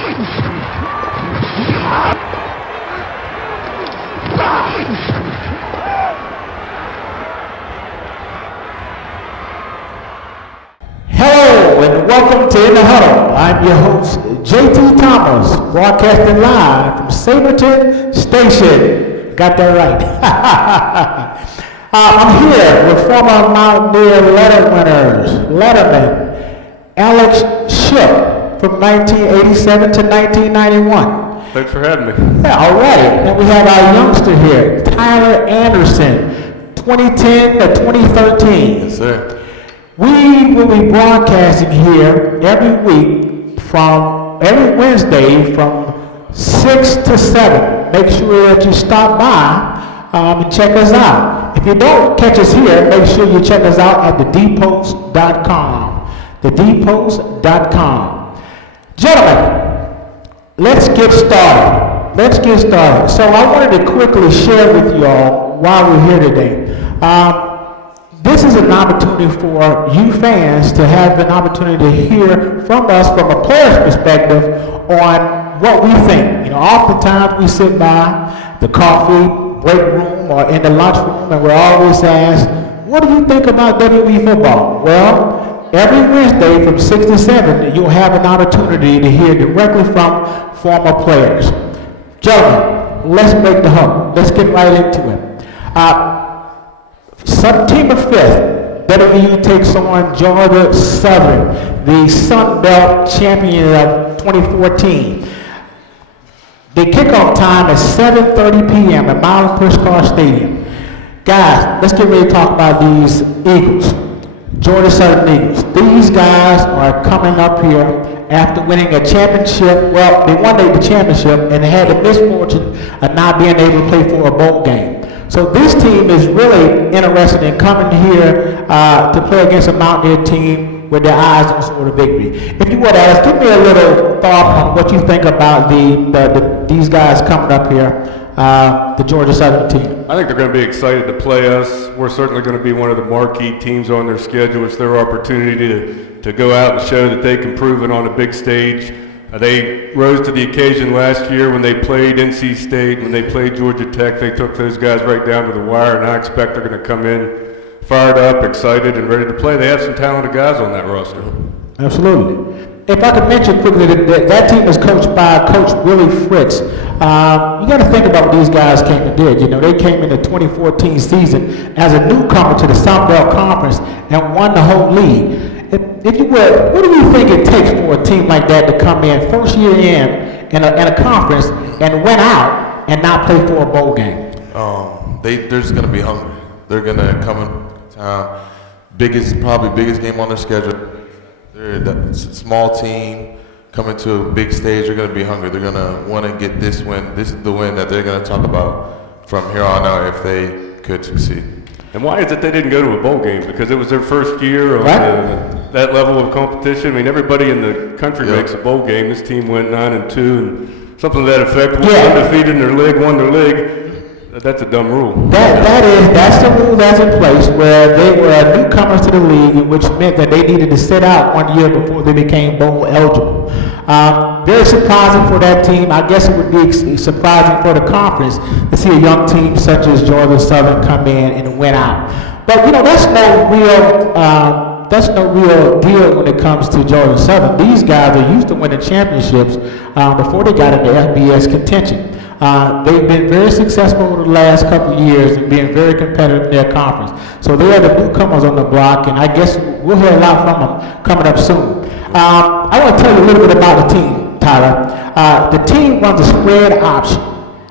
Hello and welcome to In the Huddle. I'm your host, JT Thomas, broadcasting live from Sabraton Station. Got that right. I'm here with former Mountaineer letterman Alex Shipp from 1987 to 1991. Thanks for having me. Yeah, all right. And we have our youngster here, Tyler Anderson, 2010 to 2013. Yes, sir. We will be broadcasting here every Wednesday from 6 to 7. Make sure that you stop by and check us out. If you don't catch us here, make sure you check us out at thedpost.com. Thedpost.com. Gentlemen, let's get started. So I wanted to quickly share with you all why we're here today. This is an opportunity for you fans to have an opportunity to hear from us from a player's perspective on what we think. You know, oftentimes we sit by the coffee break room or in the lunchroom and we're always asked, what do you think about WWE football? Well, every Wednesday from 6 to 7, you'll have an opportunity to hear directly from former players. Gentlemen, let's break the hump. Let's get right into it. September 5th, WWE takes on Georgia Southern, the Sun Belt champion of 2014. The kickoff time is 7:30 p.m. at Miles Pushkar Stadium. Guys, let's get ready to talk about these Eagles, Georgia Southern Eagles. These guys are coming up here after winning a championship. Well, they won the championship and they had the misfortune of not being able to play for a bowl game. So this team is really interested in coming here to play against a Mountaineer team with their eyes on sort of victory. If you would, Alice, give me a little thought on what you think about these guys coming up here, the Georgia Southern team. I think they're going to be excited to play us. We're certainly going to be one of the marquee teams on their schedule. It's their opportunity to go out and show that they can prove it on a big stage. They rose to the occasion last year when they played NC State, when they played Georgia Tech. They took those guys right down to the wire, and I expect they're going to come in fired up, excited, and ready to play. They have some talented guys on that roster. Absolutely. If I could mention quickly that team is coached by Coach Willie Fritz. You got to think about what these guys came and did. You know, they came in the 2014 season as a newcomer to the South Belt Conference and won the whole league. If you would, what do you think it takes for a team like that to come in first year in a conference and win out and not play for a bowl game? They're just going to be hungry. They're going to come in town. Probably biggest game on their schedule. They're a small team coming to a big stage. They're going to be hungry. They're going to want to get this win. This is the win that they're going to talk about from here on out if they could succeed. And why is it they didn't go to a bowl game? Because it was their first year on that level of competition. I mean, everybody in the country makes a bowl game. This team went 9-2 and something to that effect. Undefeated in their league, won their league. That's a dumb rule. That's the rule that's in place where they were newcomers to the league, which meant that they needed to sit out 1 year before they became bowl eligible. Very surprising for that team. I guess it would be surprising for the conference to see a young team such as Georgia Southern come in and win out. But you know, that's no real deal when it comes to Georgia Southern. These guys are used to winning championships before they got into FBS contention. They've been very successful over the last couple of years and being very competitive in their conference. So they are the newcomers on the block, and I guess we'll hear a lot from them coming up soon. I want to tell you a little bit about the team, Tyler. The team runs a spread option.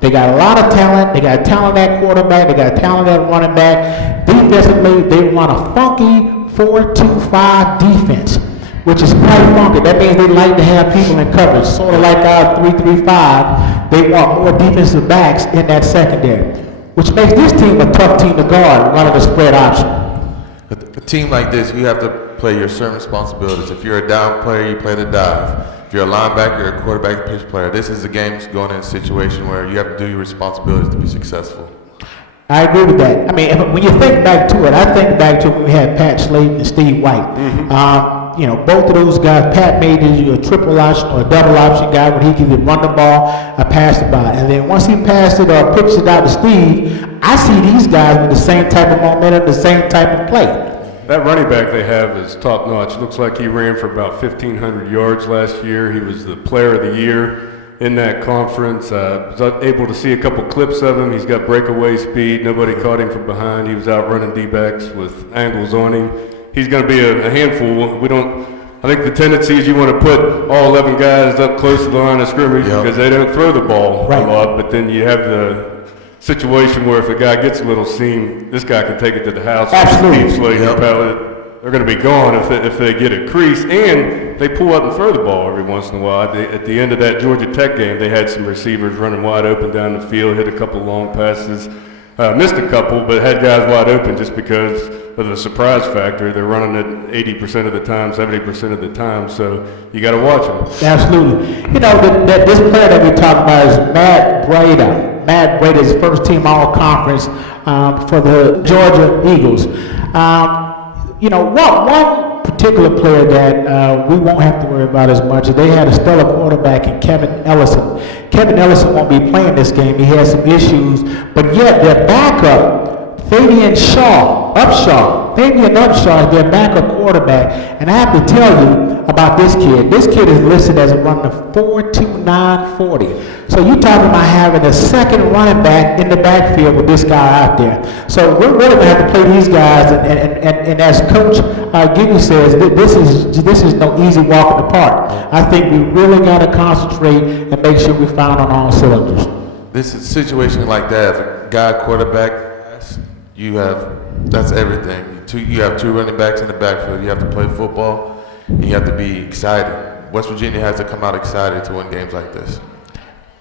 They got a lot of talent. They got talent at quarterback. They got talent at running back. Defensively, they run a funky 4-2-5 defense, which is quite funky. That means they like to have people in coverage, sort of like our 3-3-5. They want more defensive backs in that secondary, which makes this team a tough team to guard running the spread option. A team like this, you have to play your certain responsibilities. If you're a down player, you play the dive. If you're a linebacker, a quarterback, pitch player, this is a game going in a situation where you have to do your responsibilities to be successful. I agree with that. I mean, when you think back to it, I think back to when we had Pat Slayton and Steve White. Both of those guys, Pat made a triple option or a double option guy where he could either run the ball or pass the ball. And then once he passed it or pitched it out to Steve, I see these guys with the same type of momentum, the same type of play. That running back they have is top notch. Looks like he ran for about 1,500 yards last year. He was the player of the year in that conference. Was able to see a couple clips of him. He's got breakaway speed. Nobody caught him from behind. He was out running D-backs with angles on him. He's going to be a handful. I think the tendency is you want to put all 11 guys up close to the line of scrimmage because they don't throw the ball a lot, but then you have the situation where if a guy gets a little seam, this guy can take it to the house. Absolutely. They're going to be gone if they get a crease, and they pull up and throw the ball every once in a while. At the end of that Georgia Tech game, they had some receivers running wide open down the field, hit a couple long passes, missed a couple, but had guys wide open just because of the surprise factor. They're running it 80% of the time, 70% of the time, so you got to watch them. Absolutely. This player that we talked about is Matt Breda. Matt Breda is first team all-conference for the Georgia Eagles. One particular player that we won't have to worry about as much is they had a stellar quarterback in Kevin Ellison. Kevin Ellison won't be playing this game. He has some issues, but yet their backup, Fabian Upshaw is their backup quarterback, and I have to tell you about this kid. This kid is listed as running a 4.29 40. So you're talking about having a second running back in the backfield with this guy out there. So we're really going to have to play these guys, and as Coach Gibby says, this is no easy walk in the park. I think we really got to concentrate and make sure we found on all cylinders. This is a situation like that. If a guy quarterback, that's everything. You have two running backs in the backfield. You have to play football, and you have to be excited. West Virginia has to come out excited to win games like this.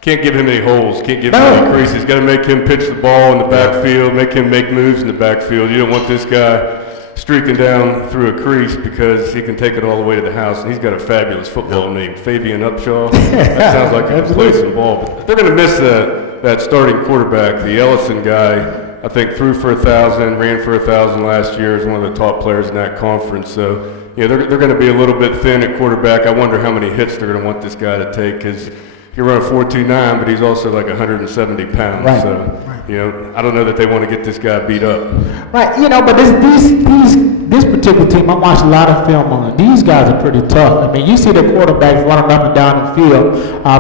Can't give him any holes, can't give him any creases. Got to make him pitch the ball in the backfield, make him make moves in the backfield. You don't want this guy streaking down through a crease because he can take it all the way to the house. And he's got a fabulous football name, Fabian Upshaw. That sounds like he can play some ball. But they're going to miss that starting quarterback, the Ellison guy. I think threw for 1,000, ran for 1,000 last year, is one of the top players in that conference. So, they're going to be a little bit thin at quarterback. I wonder how many hits they're going to want this guy to take because he run a 4.29, but he's also like 170 pounds. Right. So, I don't know that they want to get this guy beat up. Right. But this particular team, I watched a lot of film on it. These guys are pretty tough. I mean, you see the quarterbacks running up and down the field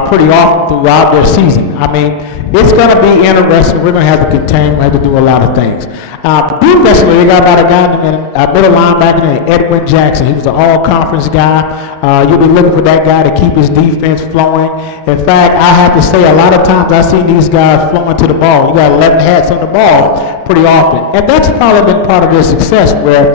pretty often throughout their season. I mean, it's going to be interesting. We're going to have to contain. We have to do a lot of things. Defensively, they got about a guy in middle linebacker named Edwin Jackson. He was an all-conference guy. You'll be looking for that guy to keep his defense flowing. In fact, I have to say a lot of times I've seen these guys flowing to the ball. You got 11 hats on the ball pretty often. And that's probably been part of their success where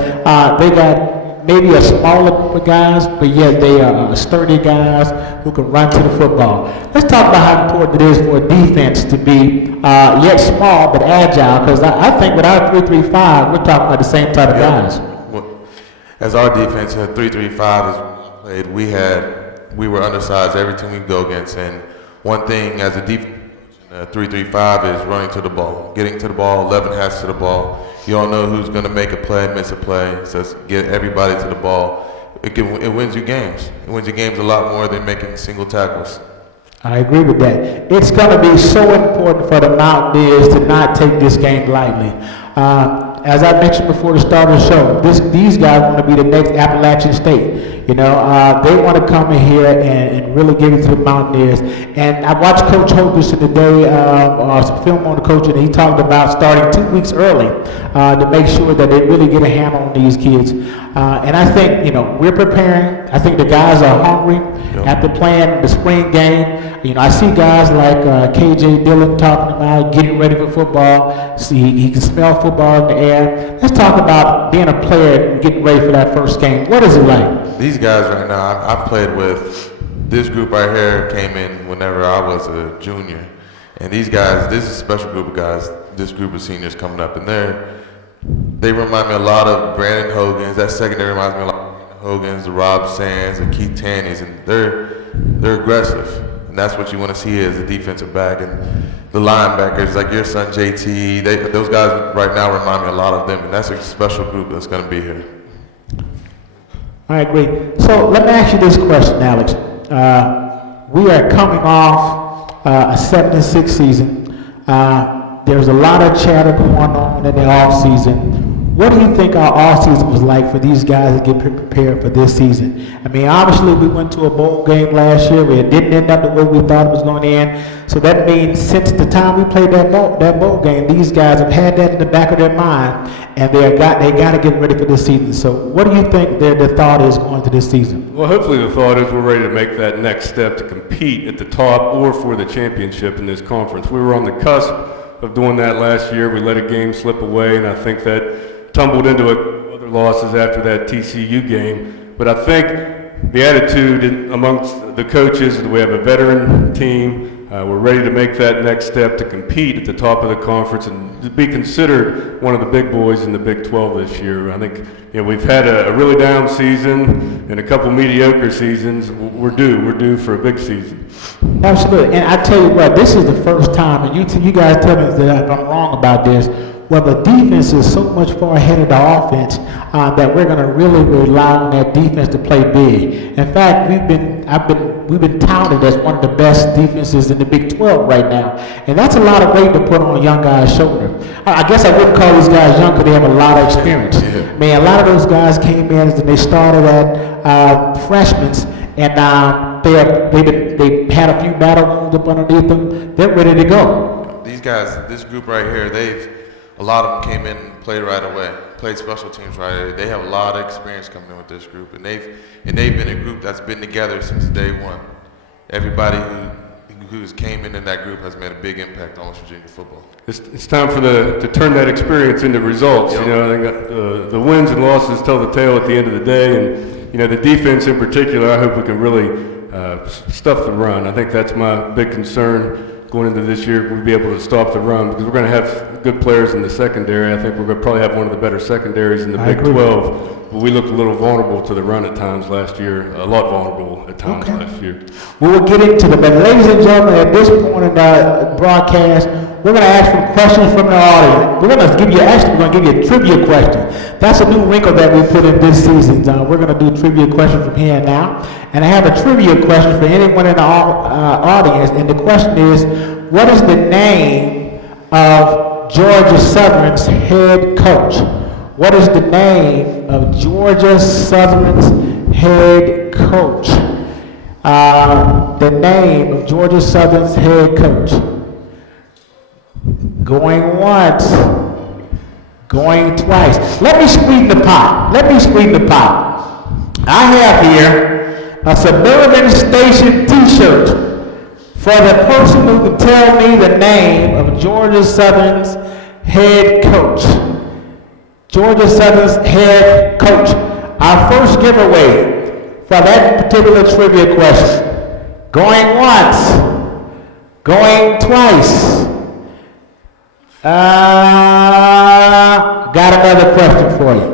they got maybe a smaller group of guys, but yet they are sturdy guys who can run to the football. Let's talk about how important it is for a defense to be yet small but agile, because I think with our 3-3-5, we're talking about the same type of guys. As our defense had 3-3-5 is played, we were undersized every team we go against, and one thing as a defense, 3-3-5 is running to the ball, getting to the ball, 11 hats to the ball. You don't know who's going to make a play, miss a play. So get everybody to the ball. It wins you games. It wins you games a lot more than making single tackles. I agree with that. It's going to be so important for the Mountaineers to not take this game lightly. As I mentioned before the start of the show, these guys want to be the next Appalachian State. They want to come in here and really give it to the Mountaineers. And I watched Coach Holgerson today, some film on the coach, and he talked about starting 2 weeks early to make sure that they really get a handle on these kids. And I think, we're preparing. I think the guys are hungry after playing the spring game. I see guys like KJ Dillon talking about getting ready for football. See, he can smell football in the air. Let's talk about being a player and getting ready for that first game. What is it like? These guys right now, I've played with this group right here, came in whenever I was a junior. And these guys, this is a special group of guys, this group of seniors coming up. And they remind me a lot of Brandon Hogan's. That secondary reminds me a lot of Brandon Hogan's, the Rob Sands, and Keith Tanneys. And they're aggressive. And that's what you want to see as a defensive back. And the linebackers, like your son JT, those guys right now remind me a lot of them. And that's a special group that's going to be here. I agree. So let me ask you this question, Alex. We are coming off a 7-6 season. There's a lot of chatter going on in the off season. What do you think our off season was like for these guys to get prepared for this season? I mean, obviously we went to a bowl game last year. It didn't end up the way we thought it was going to end. So that means since the time we played that bowl game, these guys have had that in the back of their mind, and they got to get ready for this season. So what do you think their thought is going to this season? Well, hopefully the thought is we're ready to make that next step to compete at the top or for the championship in this conference. We were on the cusp of doing that last year. We let a game slip away, and I think that tumbled into other losses after that TCU game. But I think the attitude amongst the coaches is we have a veteran team. We're ready to make that next step to compete at the top of the conference and to be considered one of the big boys in the Big 12 this year. I think we've had a really down season and a couple mediocre seasons. We're due for a big season. Absolutely. And I tell you what, this is the first time, and you guys tell me that if I'm wrong about this, well, the defense is so much far ahead of the offense that we're going to really rely on that defense to play big. In fact, we've been touted as one of the best defenses in the Big 12 right now, and that's a lot of weight to put on a young guy's shoulder. I guess I wouldn't call these guys young because they have a lot of experience. Yeah. I mean, a lot of those guys came in and they started at freshmen, and they've had a few battle wounds up underneath them. They're ready to go. These guys, this group right here, a lot of them came in and played right away, played special teams right away. They have a lot of experience coming in with this group, and they've been a group that's been together since day one. Everybody who's came in that group has made a big impact on West Virginia football. It's time to turn that experience into results. Yep. I think the wins and losses tell the tale at the end of the day, and the defense in particular. I hope we can really stuff the run. I think that's my big concern going into this year. We'll be able to stop the run because we're going to have good players in the secondary. I think we're going to probably have one of the better secondaries in the Big 12. But we looked a little vulnerable to the run at times last year, a lot vulnerable at times last year. We will get into it, but ladies and gentlemen, at this point in the broadcast, we're going to ask for questions from the audience. We're going to give you a trivia question. That's a new wrinkle that we put in this season. We're going to do trivia questions from here now. And I have a trivia question for anyone in the audience, and the question is, what is the name of Georgia Southern's head coach? What is the name of Georgia Southern's head coach? The name of Georgia Southern's head coach. Going once, going twice. Let me sweeten the pot. I have here a Sabraton Station t-shirt for the person who can tell me the name of Georgia Southern's head coach. Georgia Southern's head coach. Our first giveaway for that particular trivia question. Going once, going twice. Got another question for you.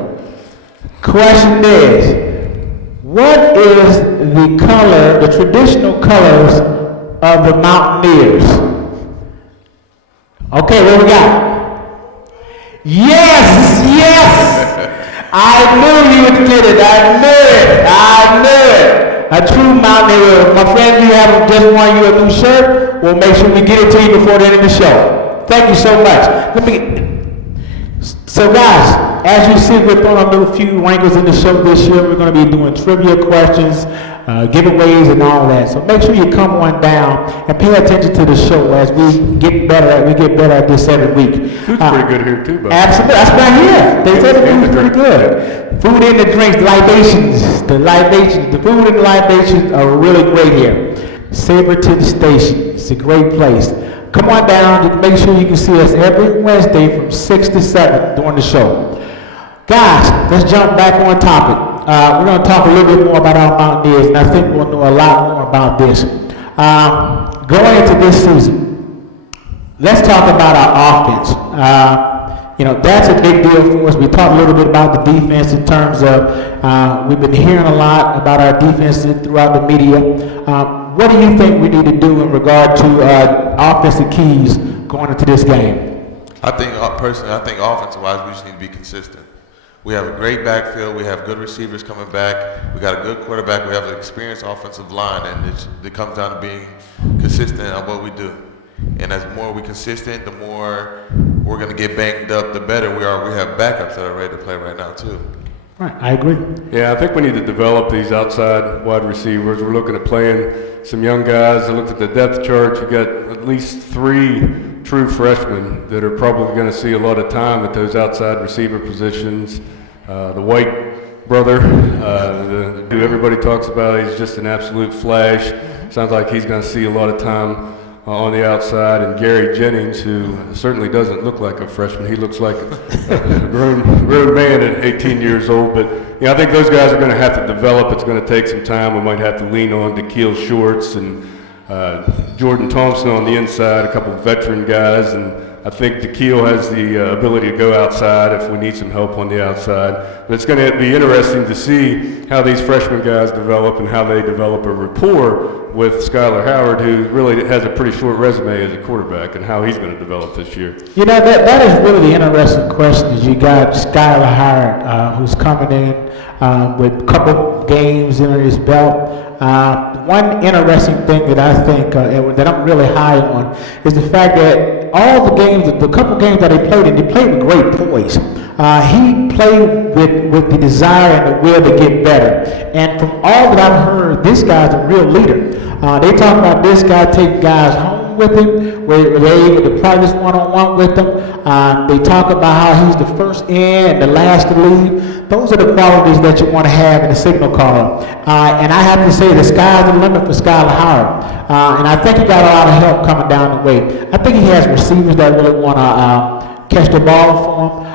Question is, what is the traditional colors of the Mountaineers? Okay, what we got? Yes! I knew you would get it. I knew it. A true Mountaineer. My friend, you have just won you a new shirt. We'll make sure we get it to you before the end of the show. Thank you so much. So guys, as you see, we're throwing a few wrinkles in the show this year. We're going to be doing trivia questions, giveaways, and all that. So make sure you come on down and pay attention to the show as we get better at this every week. Food's pretty good here too, buddy. Absolutely, that's right here. They said the food's pretty good. Food and the drinks, the food and the libations are really great here. Sabraton Station, it's a great place. Come on down, make sure you can see us every Wednesday from 6 to 7 during the show. Guys, let's jump back on topic. We're going to talk a little bit more about our Mountaineers, and I think we'll know a lot more about this. Going into this season, let's talk about our offense. That's a big deal for us. We talked a little bit about the defense in terms of, we've been hearing a lot about our defense throughout the media. What do you think we need to do in regard to offensive keys going into this game? I think personally, offensive-wise, we just need to be consistent. We have a great backfield. We have good receivers coming back. We got a good quarterback. We have an experienced offensive line, and it comes down to being consistent on what we do. And as more we consistent, the more we're going to get banged up, the better we are. We have backups that are ready to play right now too. Right, I agree. Yeah, I think we need to develop these outside wide receivers. We're looking at playing some young guys. I looked at the depth chart. You got at least 3 true freshmen that are probably going to see a lot of time at those outside receiver positions. The White brother, who everybody talks about, he's just an absolute flash. Sounds like he's going to see a lot of time on the outside, and Gary Jennings, who certainly doesn't look like a freshman. He looks like a grown man at 18 years old. But I think those guys are going to have to develop. It's going to take some time. We might have to lean on Da'Keil Shorts and Jordan Thompson on the inside, a couple of veteran guys, and I think Da'Keil has the ability to go outside if we need some help on the outside. But it's going to be interesting to see how these freshman guys develop and how they develop a rapport with Skylar Howard, who really has a pretty short resume as a quarterback, and how he's going to develop this year. That is really the interesting question. Is you got Skylar Howard, who's coming in with a couple games under his belt. One interesting thing that I think that I'm really high on is the fact that all the games, the couple games that he played with great poise. He played with the desire and the will to get better. And from all that I've heard, this guy's a real leader. They talk about this guy taking guys home with him, where they're able to practice one-on-one with him. They talk about how he's the first in and the last to leave. Those are the qualities that you want to have in a signal caller. And I have to say, the sky's the limit for Skylar Howard. And I think he got a lot of help coming down the way. I think he has receivers that really want to catch the ball for him.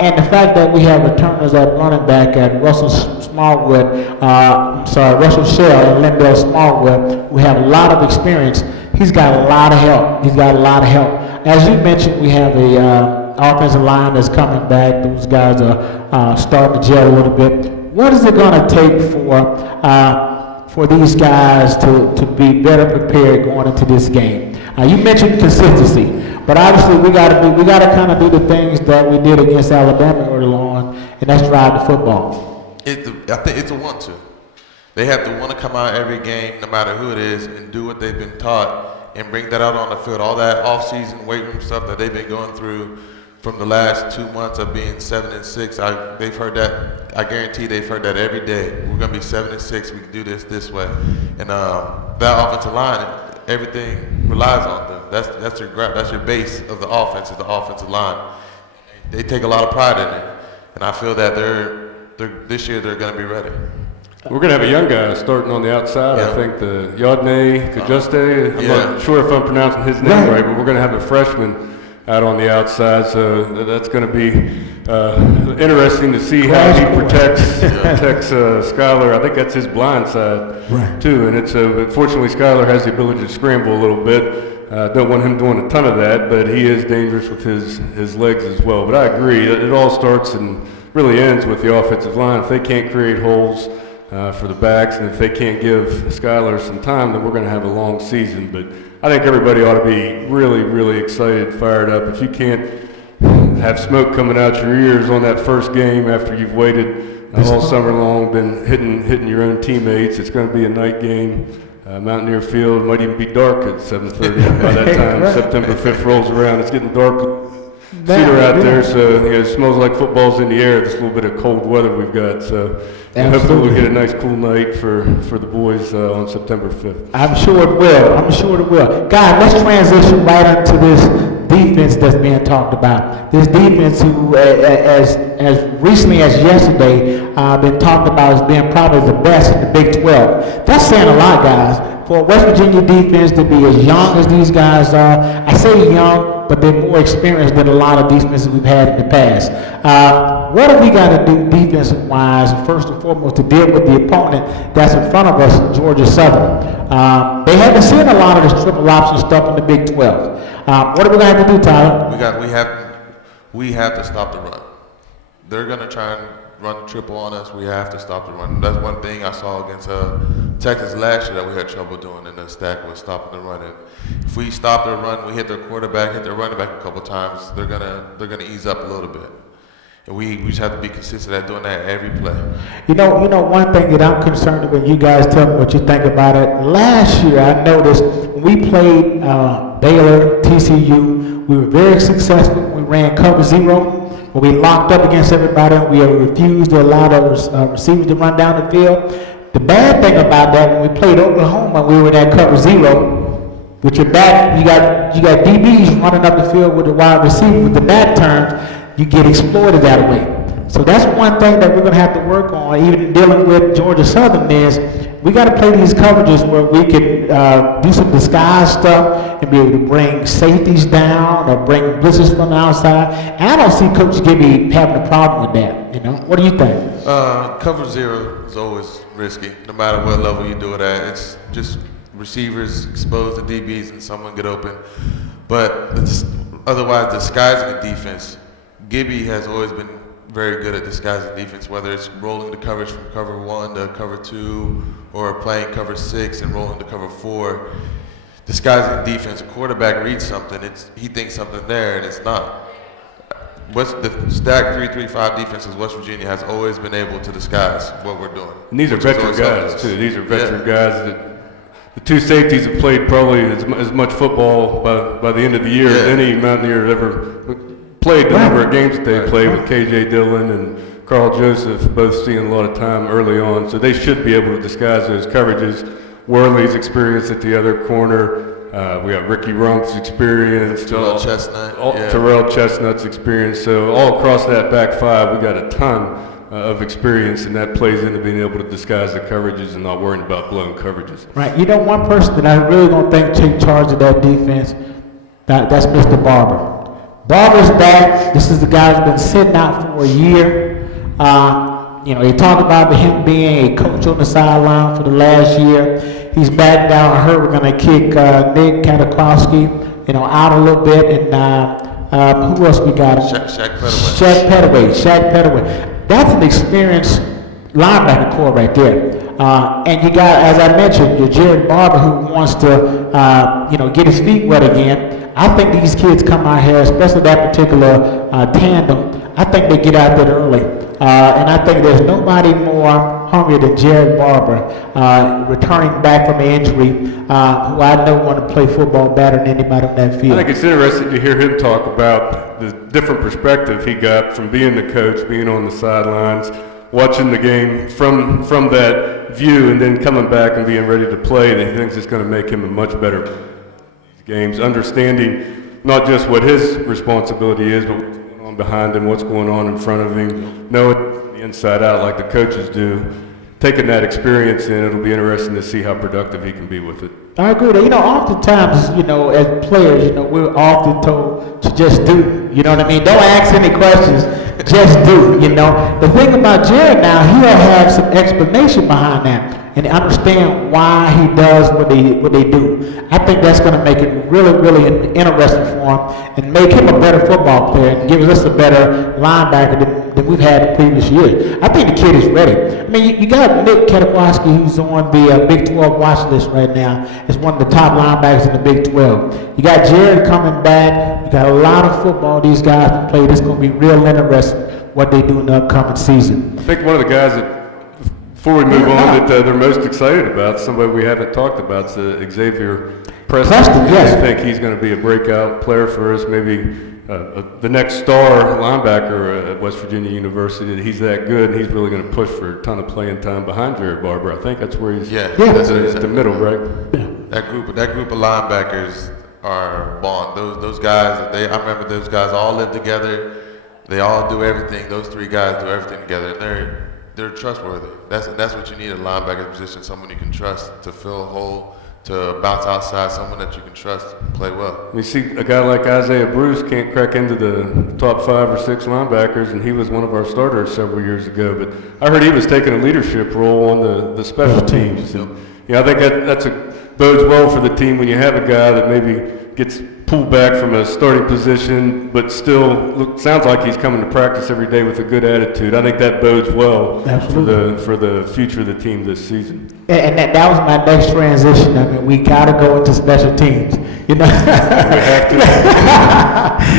And the fact that we have returners at running back at Russell Shell and Lindell Smallwood, who have a lot of experience. He's got a lot of help. As you mentioned, we have a offensive line that's coming back. Those guys are starting to gel a little bit. What is it going to take for these guys to be better prepared going into this game? You mentioned consistency, but obviously we got to kind of do the things that we did against Alabama early on, and that's drive the football. I think it's a want-to. They have to want to come out every game, no matter who it is, and do what they've been taught and bring that out on the field. All that off-season weight room stuff that they've been going through from the last 2 months of being 7-6. They've heard that. I guarantee they've heard that every day. We're going to be 7-6. We can do this way. And that offensive line, everything relies on them. That's your base of the offense, is the offensive line. They take a lot of pride in it, and I feel that this year they're going to be ready. We're going to have a young guy starting on the outside. Yeah. I think the Yodne Kajuste, I'm not sure if I'm pronouncing his name right, but we're going to have a freshman out on the outside, so that's going to be interesting to see how he protects Skylar. I think that's his blind side too, and fortunately Skylar has the ability to scramble a little bit. Don't want him doing a ton of that, but he is dangerous with his legs as well. But I agree, it all starts and really ends with the offensive line. If they can't create holes for the backs, and if they can't give Skylar some time, then we're going to have a long season. But I think everybody ought to be really, really excited, fired up. If you can't have smoke coming out your ears on that first game after you've waited all summer long, been hitting your own teammates, it's going to be a night game. Mountaineer Field might even be dark at 7:30 by that time. September 5th rolls around. It's getting dark. Cedar out there, so it smells like football's in the air. This little bit of cold weather we've got, so hopefully we'll get a nice cool night for the boys on September 5th. I'm sure it will. Guys, let's transition right into this defense that's being talked about. This defense who, as recently as yesterday, been talked about as being probably the best in the Big 12. That's saying a lot, guys. For West Virginia defense to be as young as these guys are, I say young, but they're more experienced than a lot of defenses we've had in the past. What have we got to do defensive-wise, first and foremost, to deal with the opponent that's in front of us, Georgia Southern? They haven't seen a lot of this triple option stuff in the Big 12. What are we going to have to do, Tyler? We have to stop the run. They're going to try and run triple on us. We have to stop the run. That's one thing I saw against Texas last year that we had trouble doing in the stack, was stopping the run. And if we stop the run, we hit their quarterback, hit their running back a couple times, they're gonna ease up a little bit. And we just have to be consistent at doing that every play. You know, one thing that I'm concerned about, you guys tell me what you think about it. Last year, I noticed when we played Baylor, TCU, we were very successful. We ran cover zero, where we locked up against everybody, and we refused to allow those receivers to run down the field. The bad thing about that, when we played Oklahoma, we were in that cover zero. With your back, you got DBs running up the field with the wide receiver. With the back turns, you get exploited that way. So that's one thing that we're going to have to work on, even dealing with Georgia Southern, is we got to play these coverages where we can do some disguise stuff and be able to bring safeties down or bring blitzes from the outside. And I don't see Coach Gibby having a problem with that. You know, what do you think? Cover zero is always risky, no matter what level you do it at. It's just receivers expose the DBs and someone get open. But otherwise, disguising the defense, Gibby has always been very good at disguising defense, whether it's rolling the coverage from cover 1 to cover 2 or playing cover 6 and rolling to cover 4. Disguising defense, a quarterback reads something, he thinks something there and it's not. What's the stack 3-3-5 defenses? West Virginia has always been able to disguise what we're doing. And these are veteran guys too. These are veteran guys that the two safeties have played probably as much football by the end of the year as any Mountaineer ever played. The number of games that they played with KJ Dillon and Carl Joseph both seeing a lot of time early on, so they should be able to disguise those coverages. Worley's experience at the other corner. We got Ricky Rump's experience. Terrell Chestnut. Terrell Chestnut's experience. So all across that back five, we got a ton of experience, and that plays into being able to disguise the coverages and not worrying about blown coverages. Right. You know, one person that I really don't think take charge of that defense, that's Mr. Barber. Barber's back. This is the guy who's been sitting out for a year. You know, they talk about him being a coach on the sideline for the last year. He's back down. I heard we're going to kick Nick Katakowski, out a little bit. And who else we got? Shaq Petaway. Shaq Petaway. That's an experienced linebacker core right there. And you got, as I mentioned, your Jared Barber, who wants to, get his feet wet again. I think these kids come out here, especially that particular tandem, I think they get out there early. And I think there's nobody more hungry than Jared Barber, returning back from an injury, who I know want to play football better than anybody on that field. I think it's interesting to hear him talk about the different perspective he got from being the coach, being on the sidelines, watching the game from that view, and then coming back and being ready to play. And he thinks it's going to make him a much better these games, understanding not just what his responsibility is, but what's going on behind him, what's going on in front of him, know it the inside out like the coaches do. Taking that experience in, it'll be interesting to see how productive he can be with it. I agree. Oftentimes, as players, we're often told to just do. You know what I mean? Don't ask any questions. Just do. The thing about Jared now, he'll have some explanation behind that and understand why he does what they do. I think that's going to make it really, really interesting for him and make him a better football player and give us a better linebacker than we've had in previous years. I think the kid is ready. I mean, you got Nick Katakowski, who's on the Big 12 watch list right now, as one of the top linebackers in the Big 12. You got Jared coming back. You got a lot of football these guys can play. It's going to be real interesting what they do in the upcoming season. I think one of the guys that, before we move on, that they're most excited about, somebody we haven't talked about, is Xavier Preston. Yes. I think he's going to be a breakout player for us, maybe the next star linebacker at West Virginia University. He's that good, and he's really going to push for a ton of playing time behind Jared Barber. I think that's where he's that's at the middle, right? Yeah. That group of linebackers are bond. Those guys, I remember those guys all live together. They all do everything. Those three guys do everything together, and they're trustworthy. That's what you need at linebacker position, someone you can trust to fill a hole, to bounce outside, someone that you can trust and play well. You see a guy like Isaiah Bruce can't crack into the top 5 or 6 linebackers, and he was one of our starters several years ago. But I heard he was taking a leadership role on the special teams. And, I think that's bodes well for the team when you have a guy that maybe gets pulled back from a starting position, but still sounds like he's coming to practice every day with a good attitude. I think that bodes well for the future of the team this season. And that was my next transition. I mean, we got to go into special teams. You know, We have to.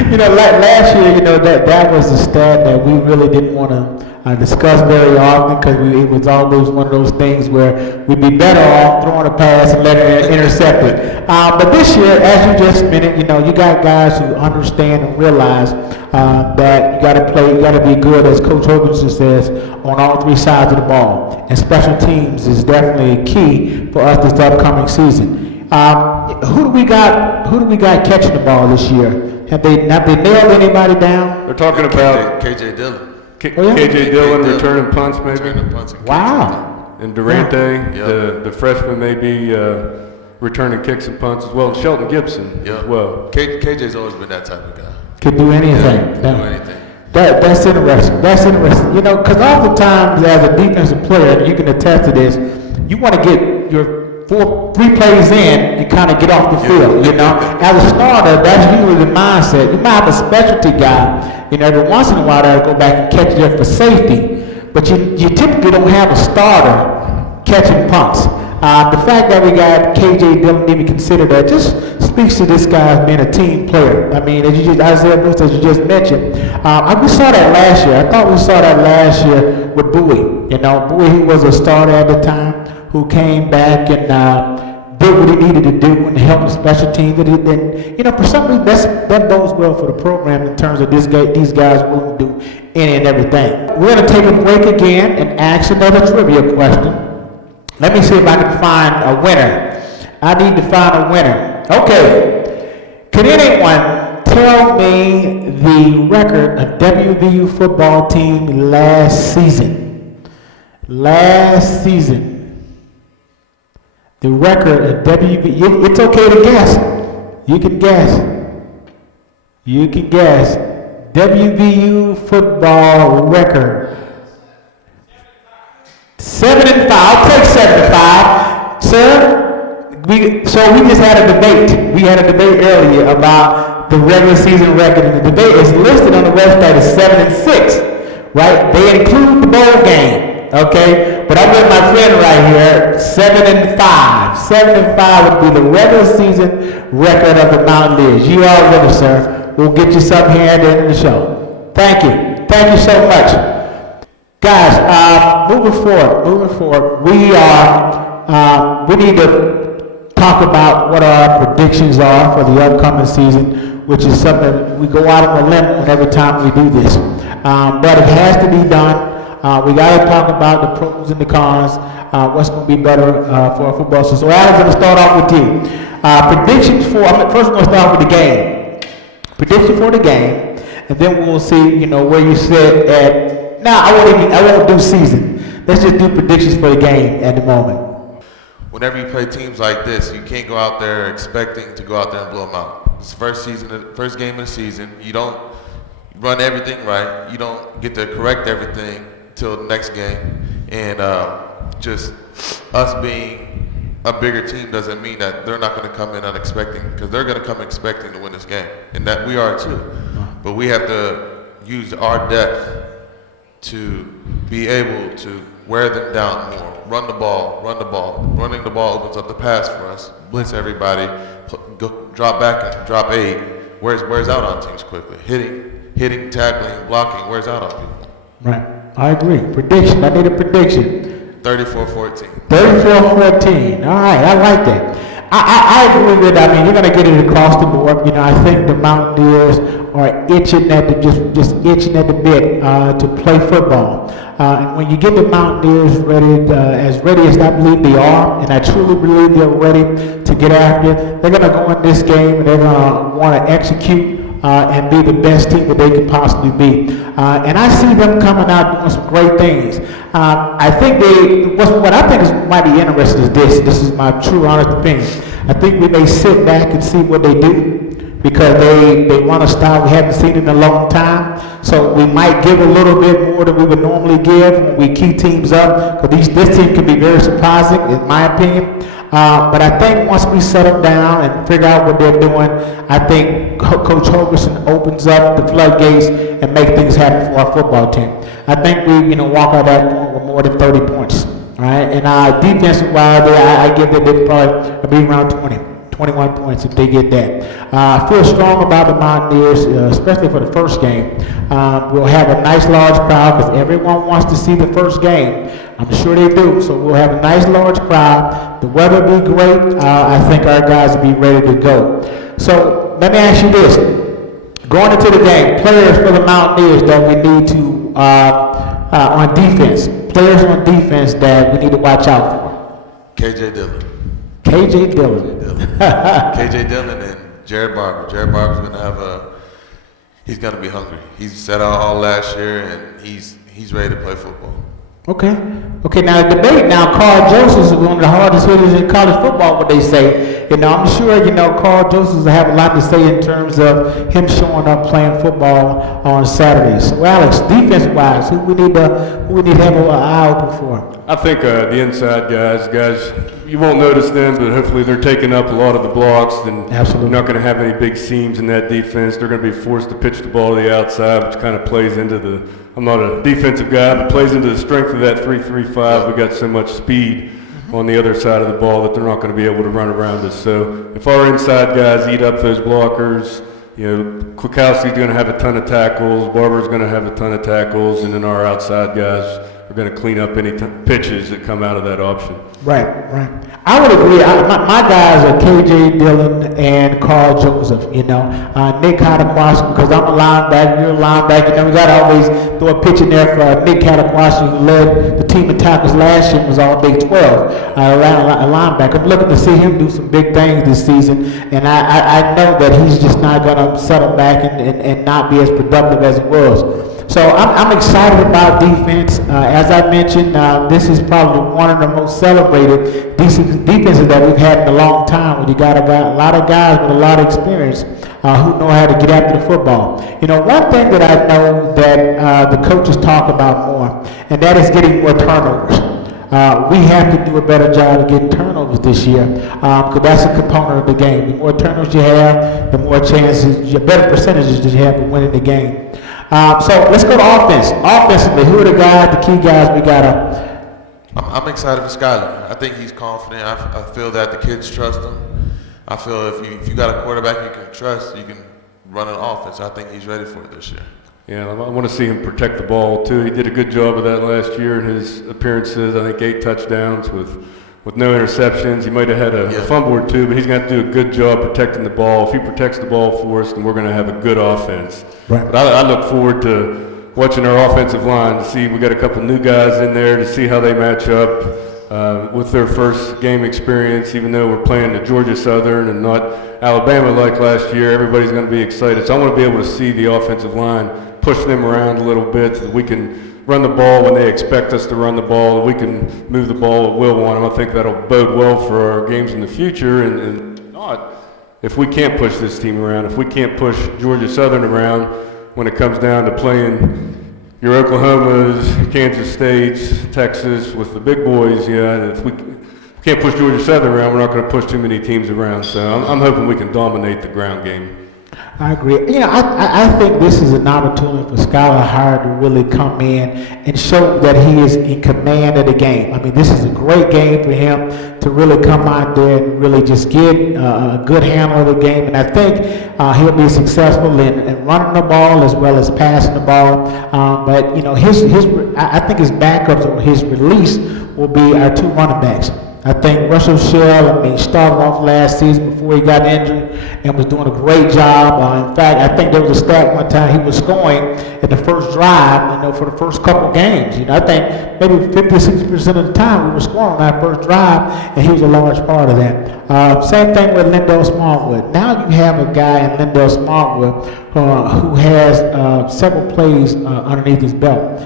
you know, last year, you know, that was a stat that we really didn't want to discuss very often because it was always one of those things where we'd be better off throwing a pass and letting it intercept it. But this year, as you just mentioned, you know, you got guys who understand and realize that you got to play, you got to be good, as Coach Hoganson says, on all three sides of the ball. And special teams is definitely key for us this upcoming season. Who do we got catching the ball this year? Have they nailed anybody down? They're talking about KJ Dillon. KJ Dillon returning punts, maybe. Returning punts and Wow. And Durante, Yeah. the freshman, may be returning kicks and punts as well. And Shelton Gibson as well. KJ's always been that type of guy. Could do anything. Can do anything. That's interesting. That's interesting. You know, because oftentimes as a defensive player, and you can attest to this, you want to get your three plays in and kind of get off the field, you know. As a starter, that's usually the mindset. You might have a specialty guy, you know, every once in a while that'll go back and catch it for safety, but you typically don't have a starter catching punts. The fact that we got KJ Dillon even consider that just speaks to this guy being a team player. I mean, Isaiah Bruce, as you just mentioned, we saw that last year. I thought we saw that last year with Bowie. You know, Bowie, who was a starter at the time, who came back and did what he needed to do and help the special teams. And you know, for some reason, that bodes well for the program in terms of these guys willing to do any and everything. We're going to take a break again and ask another trivia question. Let me see if I can find a winner. I need to find a winner. Okay. Can anyone tell me the record of WVU football team last season? Last season. The record of WVU, it's okay to guess. You can guess. You can guess. WVU football record. 7-5. I'll take 7-5. Sir, so we just had a debate. We had a debate earlier about the regular season record, and the debate is listed on the website as 7-6, right? They include the bowl game. Okay, but I'm with my friend right here, 7-5. 7-5 would be the regular season record of the Mountaineers. You are a winner, sir. We'll get you something here at the end of the show. Thank you. Thank you so much. Guys, moving forward, we need to talk about what our predictions are for the upcoming season, which is something we go out on a limb every time we do this. But it has to be done. We got to talk about the pros and the cons, what's going to be better for our football season. So Alex, I'm going to start off with you. Predictions for, first we're going to start with the game. Prediction for the game, and then we'll see, you know, where you sit at. Now, I won't do season. Let's just do predictions for the game at the moment. Whenever you play teams like this, you can't go out there expecting to go out there and blow them out. It's the first game of the season. You don't run everything right. You don't get to correct everything till the next game, and just us being a bigger team doesn't mean that they're not going to come in unexpecting, because they're going to come expecting to win this game, and that we are too. But we have to use our depth to be able to wear them down more. Run the ball. Running the ball opens up the pass for us. Blitz everybody. Drop back and drop 8. Wears out on teams quickly. Hitting, tackling, blocking wears out on people. Right. I agree. Prediction. I need a prediction. 34-14. 34-14. All right. I like that. I agree with that. I mean, you're going to get it across the board. You know, I think the Mountaineers are itching at the just itching at the bit to play football. And when you get the Mountaineers ready, as I believe they are, and I truly believe they're ready to get after it, they're going to go in this game and they're going to want to execute and be the best team that they could possibly be. And I see them coming out doing some great things. I think what I think might be interesting is this is my true honest opinion. I think we may sit back and see what they do because they run a style we haven't seen in a long time. So we might give a little bit more than we would normally give when we key teams up, because this team can be very surprising, in my opinion. But I think once we settle down and figure out what they're doing, I think Coach Hogerson opens up the floodgates and make things happen for our football team. I think we, walk out that point with more than 30 points. All right, and defensive-wise, I give them probably be around 21 points if they get that. I feel strong about the Mountaineers, especially for the first game. We'll have a nice large crowd because everyone wants to see the first game. I'm sure they do. So we'll have a nice large crowd. The weather will be great. I think our guys will be ready to go. So let me ask you this. Going into the game, players for the Mountaineers that we need to, on defense, players on defense that we need to watch out for. KJ Dillon. KJ Dillon. KJ Dillon and Jared Barber. Jared Barber's going to have he's going to be hungry. He's set out all last year, and he's ready to play football. Okay. Now the debate now, Carl Joseph is one of the hardest hitters in college football. What they say, I'm sure Carl Joseph will have a lot to say in terms of him showing up playing football on Saturdays. So Alex, defense-wise, who we need to have an eye open for? I think the inside guys, you won't notice them, but hopefully they're taking up a lot of the blocks, and Absolutely. you're not going to have any big seams in that defense. They're going to be forced to pitch the ball to the outside, which kind of plays into I'm not a defensive guy, but plays into the strength of that 3-3-5. We got so much speed on the other side of the ball that they're not going to be able to run around us. So if our inside guys eat up those blockers, Kwiatkowski's going to have a ton of tackles, Barber's going to have a ton of tackles, and then our outside guys are going to clean up any pitches that come out of that option. Right. I would agree. My guys are KJ Dillon and Carl Joseph. Nick Kwiatkowski, because I'm a linebacker, you're a linebacker. We got to always throw a pitch in there for Nick Kwiatkowski, who led the team in tackles last year, was all Big 12, a linebacker. I'm looking to see him do some big things this season, and I know that he's just not going to settle back and not be as productive as he was. So I'm excited about defense. As I mentioned, this is probably one of the most celebrated defenses that we've had in a long time, when you got a lot of guys with a lot of experience who know how to get after the football. One thing that I know that the coaches talk about more, and that is getting more turnovers. We have to do a better job of getting turnovers this year, because that's a component of the game. The more turnovers you have, the more chances, the better percentages that you have of winning the game. So let's go to offense. Offensively, who are the guys, the key guys we got to? I'm excited for Skyler. I think he's confident. I feel that the kids trust him. I feel if you got a quarterback you can trust, you can run an offense. I think he's ready for it this year. Yeah, I want to see him protect the ball too. He did a good job of that last year in his appearances. I think 8 touchdowns with no interceptions. He might have had a fumble or two, but he's going to do a good job protecting the ball. If he protects the ball for us, then we're going to have a good offense. Right. But I look forward to watching our offensive line to see. We got a couple new guys in there to see how they match up with their first game experience. Even though we're playing the Georgia Southern and not Alabama like last year, everybody's going to be excited. So I want to be able to see the offensive line, push them around a little bit so that we can run the ball when they expect us to run the ball, that we can move the ball at will on them. I think that'll bode well for our games in the future, and not if we can't push this team around, if we can't push Georgia Southern around when it comes down to playing your Oklahomas, Kansas States, Texas with the big boys. If we can't push Georgia Southern around, we're not going to push too many teams around. So I'm hoping we can dominate the ground game. I agree. I think this is an opportunity for Skylar Howard to really come in and show that he is in command of the game. I mean, this is a great game for him to really come out there and really just get a good handle of the game. And I think he'll be successful in running the ball as well as passing the ball. But I think his backups or his release will be our 2 running backs. I think Russell Shell, started off last season before he got injured and was doing a great job. In fact, I think there was a stat one time he was scoring at the first drive, for the first couple games. I think maybe 50-60% of the time we were scoring on that first drive, and he was a large part of that. Same thing with Lindell Smallwood. Now you have a guy in Lindell Smallwood who has several plays underneath his belt.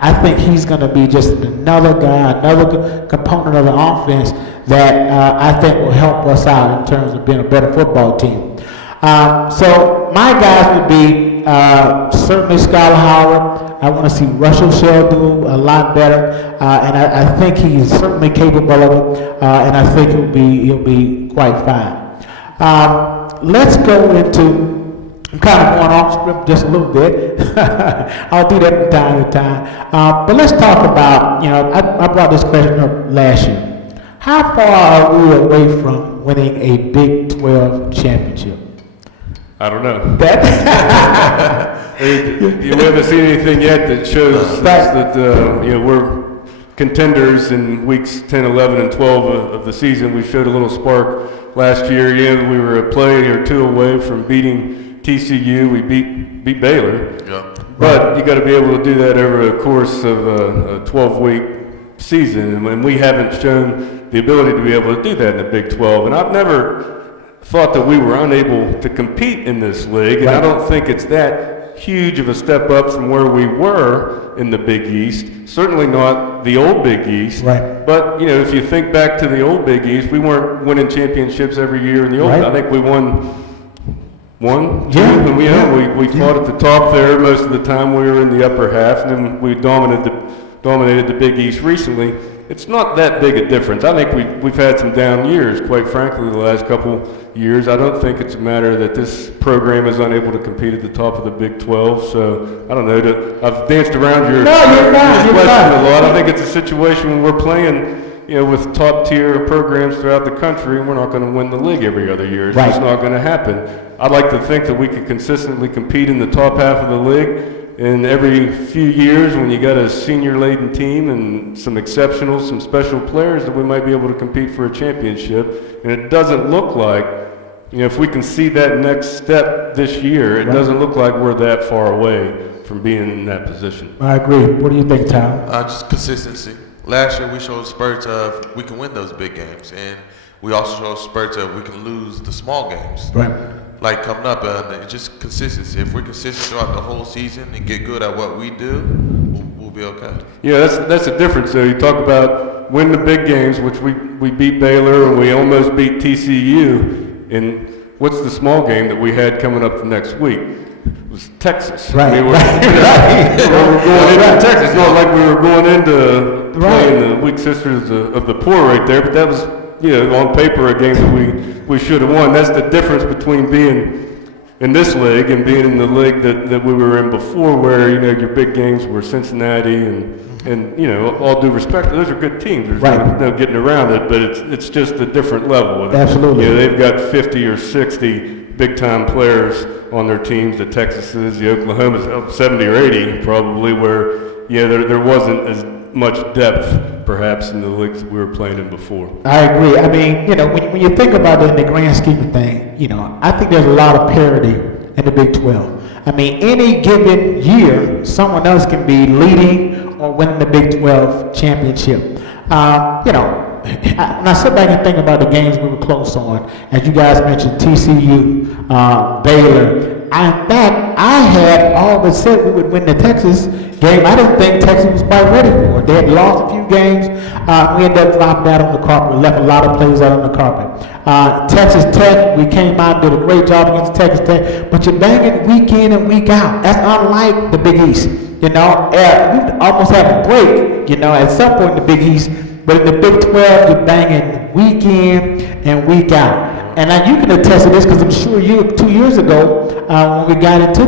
I think he's going to be just another guy, another component of the offense that I think will help us out in terms of being a better football team. So my guys would be certainly Skylar Howard. I want to see Russell Shell do a lot better, and I think he's certainly capable of it, and I think he'll be quite fine. Let's go into. I'm kind of going off script just a little bit. I'll do that from time to time. But let's talk about, I brought this question up last year. How far are we away from winning a Big 12 championship? I don't know. That We haven't seen anything yet that shows us that we're contenders in weeks 10, 11, and 12 of the season. We showed a little spark last year. Yeah, we were a play or two away from beating TCU. We beat Baylor. Yeah. But you got to be able to do that over a course of a 12-week season, and we haven't shown the ability to be able to do that in the Big 12. And I've never thought that we were unable to compete in this league, and I don't think it's that huge of a step up from where we were in the Big East. Certainly not the old Big East. Right. But if you think back to the old Big East, we weren't winning championships every year in the old. Right. I think we won. One, two, Yeah, and we fought at the top there most of the time. We were in the upper half, and then we dominated the Big East recently. It's not that big a difference. I think we've had some down years, quite frankly, the last couple years. I don't think it's a matter that this program is unable to compete at the top of the Big 12. So I don't know. I've danced around your question a lot. I think it's a situation when we're playing. With top-tier programs throughout the country, we're not going to win the league every other year. It's just not going to happen. I'd like to think that we could consistently compete in the top half of the league. And every few years, when you got a senior-laden team and some special players, that we might be able to compete for a championship. And it doesn't look like, if we can see that next step this year, it doesn't look like we're that far away from being in that position. I agree. What do you think, Tyler? Just consistency. Last year we showed spurts of we can win those big games, and we also showed spurts of we can lose the small games. Right. Like coming up, just consistency. If we're consistent throughout the whole season and get good at what we do, we'll be okay. Yeah, that's the difference. So you talk about win the big games, which we beat Baylor and we almost beat TCU. And what's the small game that we had coming up the next week? It was Texas. Right. I mean, we're going into Texas. It's not like we were going into playing the weak sisters of the poor right there, but that was, on paper a game that we should have won. That's the difference between being in this league and being in the league that we were in before, where your big games were Cincinnati and all due respect, those are good teams. There's no getting around it, but it's just a different level. Absolutely. They've got 50 or 60 big-time players on their teams. The Texases, the Oklahomas, 70 or 80 probably, where there wasn't as much depth perhaps in the leagues that we were playing in before. I agree. I mean, when you think about it in the grand scheme of things, I think there's a lot of parity in the Big 12. I mean, any given year, someone else can be leading or winning the Big 12 championship. When I sit back and think about the games we were close on, as you guys mentioned, TCU, Baylor. In fact, I had all but said we would win the Texas game. I didn't think Texas was quite ready for it. They had lost a few games. We ended up dropping that on the carpet. We left a lot of plays out on the carpet. Texas Tech, we came out and did a great job against Texas Tech, but you're banging week in and week out. That's unlike the Big East. You almost have a break, at some point in the Big East, but in the Big 12, you're banging week in and week out. And you can attest to this because I'm sure 2 years ago, when we got into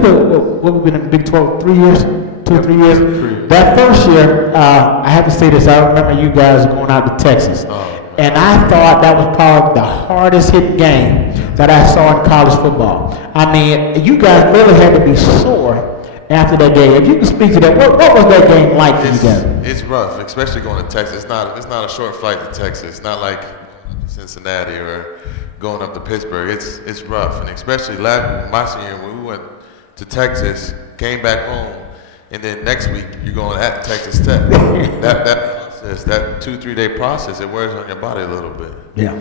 we've been in the Big 12, 3 years, 2 or 3 years. That first year, I have to say this, I remember you guys going out to Texas. And I thought that was probably the hardest hit game that I saw in college football. I mean, you guys really had to be sore after that game. If you can speak to that, what was that game like for you guys? It's rough, especially going to Texas. It's not a short flight to Texas. It's not like Cincinnati or going up to Pittsburgh. It's rough, and especially my senior year when we went to Texas, came back home, and then next week you're going at Texas Tech. that 2-3 day process, it wears on your body a little bit. Yeah.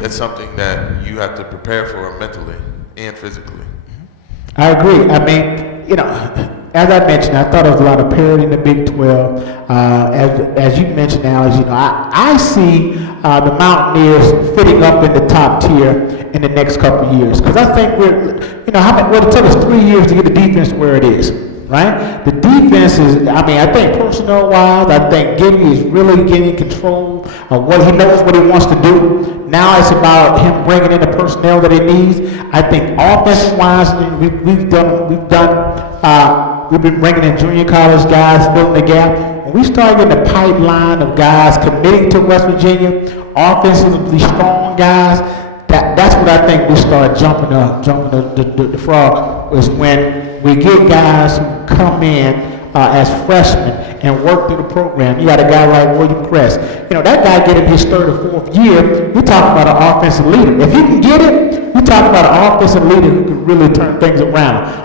That's something that you have to prepare for mentally and physically. I agree. I mean, as I mentioned, I thought there was a lot of parity in the Big 12. As you mentioned, Alex, I see the Mountaineers fitting up in the top tier in the next couple of years. Because I think it took us 3 years to get the defense where it is, right? The defense is, I think personnel-wise, I think Gibby is really getting control of what he knows what he wants to do. Now it's about him bringing in the personnel that he needs. I think offensive-wise, we've been bringing in junior college guys, filling the gap. When we start getting a pipeline of guys committing to West Virginia, offensively strong guys, that's what I think we start jumping the frog, is when we get guys who come in as freshmen and work through the program. You got a guy like William Crest. That guy getting his third or fourth year, you're talking about an offensive leader. If he can get it, you're talking about an offensive leader who can really turn things around.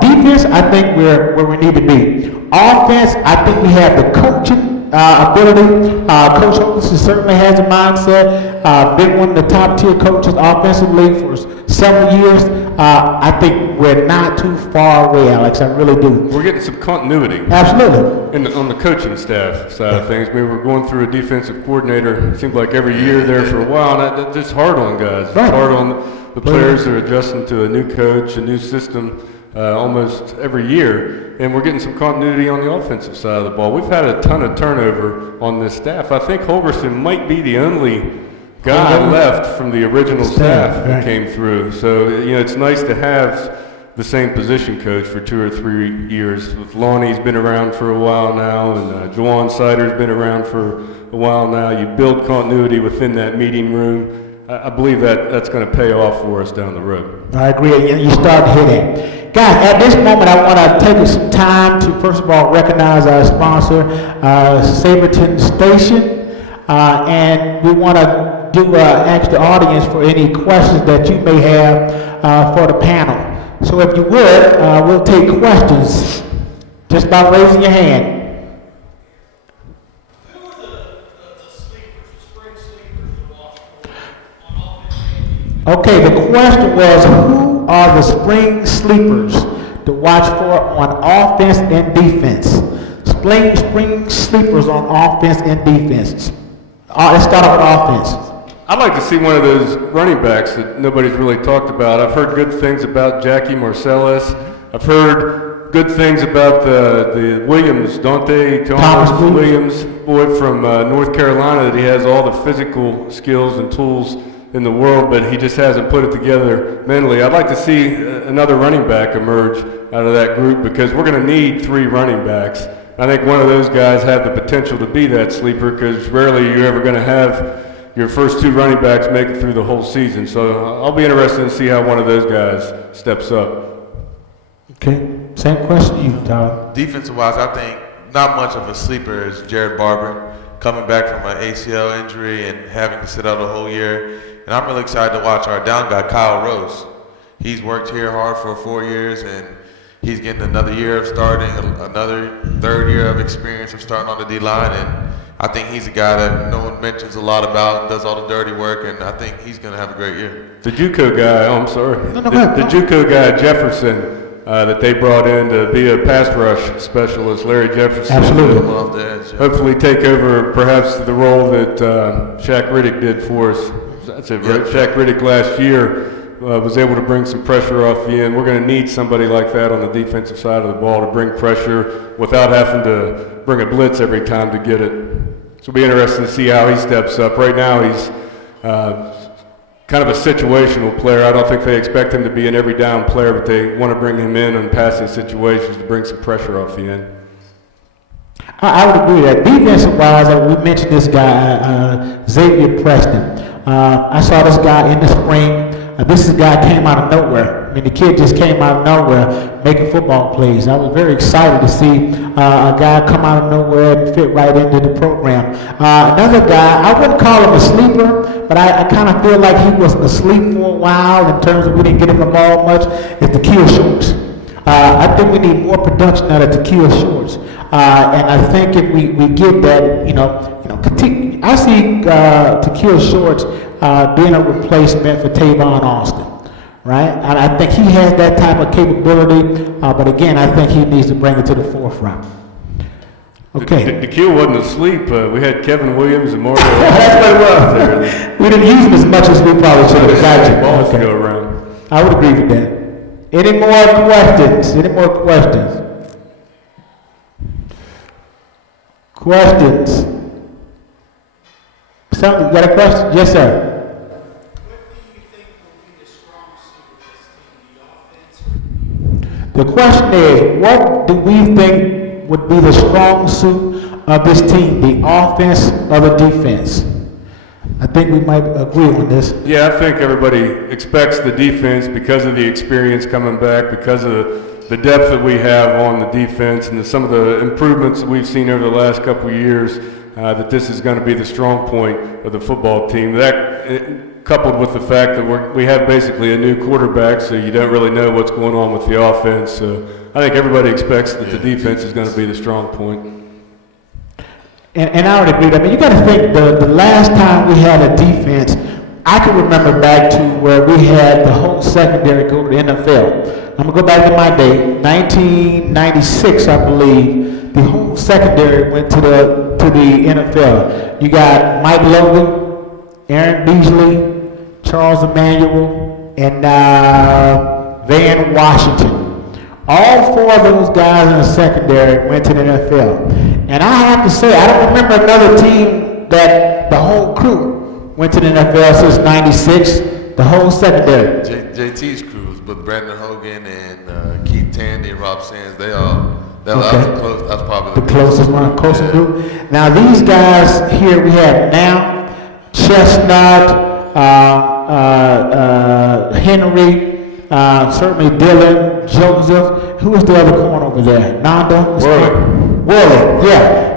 Defense, I think we're where we need to be. Offense, I think we have the coaching ability. Coach Holmes certainly has a mindset. Been one of the top tier coaches offensively for several years. I think we're not too far away, Alex. I really do. We're getting some continuity. Absolutely. On the coaching staff side of things, we were going through a defensive coordinator. It seemed like every year there for a while, and that's just hard on guys. Right. It's hard on the players that are adjusting to a new coach, a new system. Almost every year, and we're getting some continuity on the offensive side of the ball. We've had a ton of turnover on this staff. I think Holgerson might be the only guy left from the original staff that came through. So, it's nice to have the same position coach for 2 or 3 years. With Lonnie's been around for a while now, and Juwan Sider's been around for a while now. You build continuity within that meeting room. I believe that's going to pay off for us down the road. I agree. You start to hit it. Guys, at this moment, I want to take some time to, first of all, recognize our sponsor, Sabraton Station. And we want to ask the audience for any questions that you may have for the panel. So if you would, we'll take questions just by raising your hand. Okay, the question was, who are the spring sleepers to watch for on offense and defense? Spring sleepers on offense and defense. Let's start off with offense. I'd like to see one of those running backs that nobody's really talked about. I've heard good things about Jackie Marcellus. I've heard good things about the Williams, Thomas Williams, boy from North Carolina, that he has all the physical skills and tools in the world, but he just hasn't put it together mentally. I'd like to see another running back emerge out of that group, because we're going to need 3 running backs. I think one of those guys have the potential to be that sleeper, because rarely you're ever going to have your first 2 running backs make it through the whole season. So I'll be interested to see how one of those guys steps up. Okay, same question to you, Tyler. Defensive-wise, I think not much of a sleeper is Jared Barber, coming back from an ACL injury and having to sit out a whole year. And I'm really excited to watch our down guy, Kyle Rose. He's worked here hard for 4 years, and he's getting another year of starting, another 3rd year of experience of starting on the D-line. And I think he's a guy that no one mentions a lot about, does all the dirty work, and I think he's going to have a great year. The JUCO guy, the JUCO guy, Jefferson, that they brought in to be a pass rush specialist, Larry Jefferson. Absolutely. Hopefully take over perhaps the role that Shaq Riddick did for us. That's it, right? Shaq Riddick last year was able to bring some pressure off the end. We're going to need somebody like that on the defensive side of the ball to bring pressure without having to bring a blitz every time to get it. So it'll be interesting to see how he steps up. Right now he's kind of a situational player. I don't think they expect him to be an every down player, but they want to bring him in passing situations to bring some pressure off the end. I would agree that defensive-wise, we mentioned this guy, Xavier Preston. I saw this guy in the spring. This is a guy came out of nowhere. I mean, the kid just came out of nowhere making football plays. I was very excited to see a guy come out of nowhere and fit right into the program. Another guy, I wouldn't call him a sleeper, but I kind of feel like he was asleep for a while in terms of we didn't get him the ball much, is Tequila Shorts. I think we need more production out of Tequila Shorts. And I think if we get that, I see Tequila Shorts being a replacement for Tavon Austin. right? And I think he has that type of capability, but again, I think he needs to bring it to the forefront. Okay. The queue wasn't asleep. We had Kevin Williams and Mario. That's what it was. We didn't use him as much as we probably should have. Gotcha. Balls to Okay. go around. I would agree with that. Any more questions? Any more questions? Questions? Something, you got a question? Yes, sir. The question is, what do we think would be the strong suit of this team, the offense or the defense? I think we might agree on this. Yeah, I think everybody expects the defense because of the experience coming back, because of the depth that we have on the defense and some of the improvements that we've seen over the last couple of years, that this is going to be the strong point of the football team. That, coupled with the fact that we have basically a new quarterback, so you don't really know what's going on with the offense. So I think everybody expects that the defense is going to be the strong point. And I would agree. I mean, you got to think the last time we had a defense, I can remember back to where we had the whole secondary go to the NFL. I'm gonna go back to my day, 1996, I believe. The whole secondary went to the NFL. You got Mike Logan, Aaron Beasley, Charles Emmanuel, and Van Washington. All four of those guys in the secondary went to the NFL. And I have to say, I don't remember another team that the whole crew went to the NFL since '96. The whole secondary. JT's crews, but Brandon Hogan and Keith Tandy and Rob Sands, that was close. That's probably the closest one, closest group. Now these guys here we have now Chestnut, Henry. Certainly Dylan, Joseph. Who was the other corner over there? Nando? Worley, yeah.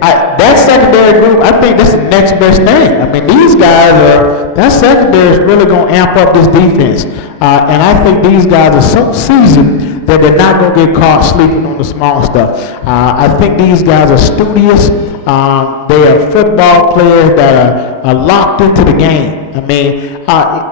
That secondary group, I think that's the next best thing. I mean, these guys that secondary is really going to amp up this defense. And I think these guys are so seasoned that they're not going to get caught sleeping on the small stuff. I think these guys are studious. They are football players that are locked into the game. I mean,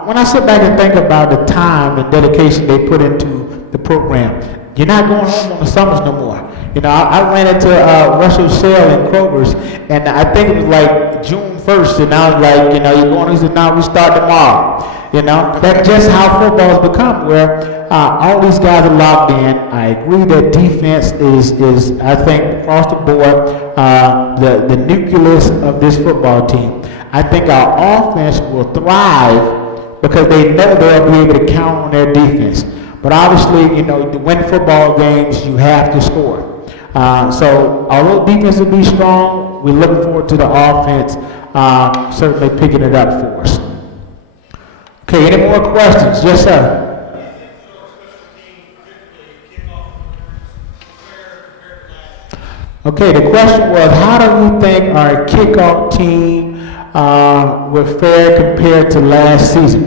when I sit back and think about the time and dedication they put into the program, you're not going home on the summers no more. You know, I ran into Russell Shell in Kroger's, and I think it was like June 1st, and I was like, you know, you're going, he said, no, we start tomorrow. You know, that's just how football has become, where all these guys are locked in. I agree that defense is I think, across the board, the nucleus of this football team. I think our offense will thrive because they know they'll be able to count on their defense. But obviously, you know, to win football games, you have to score. So although defense will be strong, we're looking forward to the offense certainly picking it up for us. Okay, any more questions? Yes, sir. Okay, the question was, how do you think our kickoff team will fare compared to last season?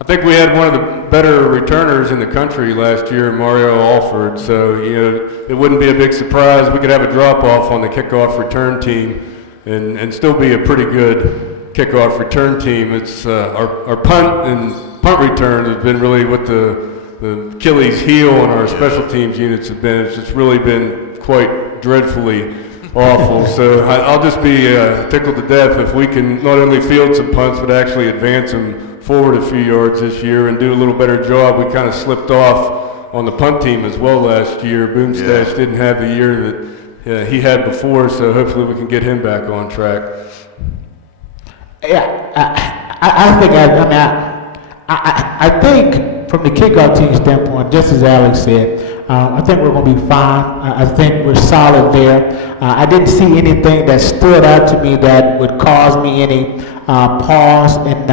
I think we had one of the better returners in the country last year, Mario Alford. So, you know, it wouldn't be a big surprise. We could have a drop-off on the kickoff return team and still be a pretty good kickoff return team. It's our punt return has been really what the Achilles heel on our special teams units have been. It's just really been quite dreadfully awful. So I'll just be tickled to death if we can not only field some punts but actually advance them forward a few yards this year and do a little better job. We kind of slipped off on the punt team as well last year. Boomstash didn't have the year that he had before, so hopefully we can get him back on track. Yeah, I think from the kickoff team standpoint, just as Alex said, I think we're going to be fine. I think we're solid there. I didn't see anything that stood out to me that would cause me any pause in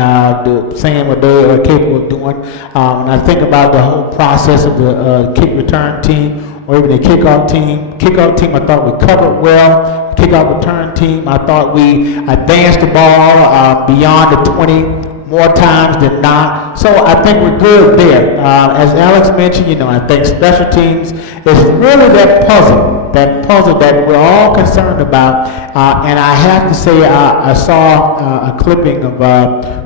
saying what they are capable of doing. When I think about the whole process of the kick return team or even the kickoff team, I thought we covered well. Kickoff return team, I thought we advanced the ball beyond the 20 more times than not. So I think we're good there. As Alex mentioned, you know, I think special teams is really that puzzle that puzzle that we're all concerned about. And I have to say, I saw a clipping of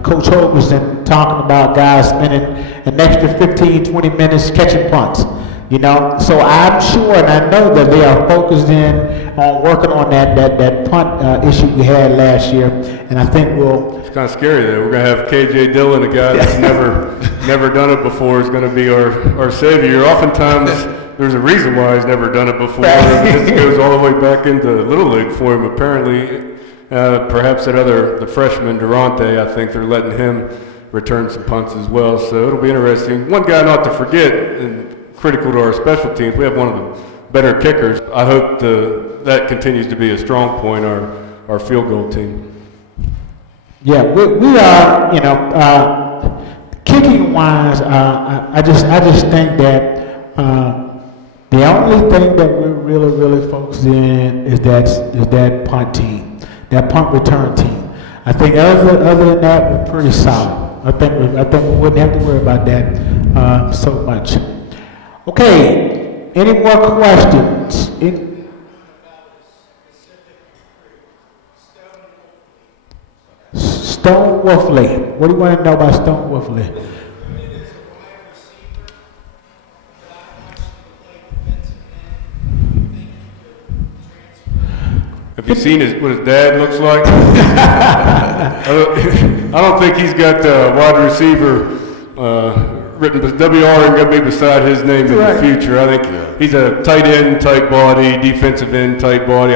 Coach Hogerson talking about guys spending an extra 15, 20 minutes catching punts. You know, so I'm sure and I know that they are focused in on working on that punt issue we had last year, and I think we'll. It's kind of scary though. We're going to have KJ Dillon, a guy that's never done it before, is going to be our savior. Oftentimes, there's a reason why he's never done it before. And this goes all the way back into Little League for him. Apparently, perhaps the freshman Durante, I think they're letting him return some punts as well. So it'll be interesting. One guy not to forget, and critical to our special teams, we have one of the better kickers. I hope that continues to be a strong point, our field goal team. Yeah, we are, you know, kicking wise, I just think that the only thing that we're really focused in is that punt team, that punt return team. I think other than that, we're pretty solid. I think we wouldn't have to worry about that so much. Okay, any more questions? Stone Wolfley. What do you want to know about Stone Wolfley? Have you seen what his dad looks like? I don't think he's got wide receiver written, but WR ain't going to be beside his name in the future. I think he's a tight end type body, defensive end type body.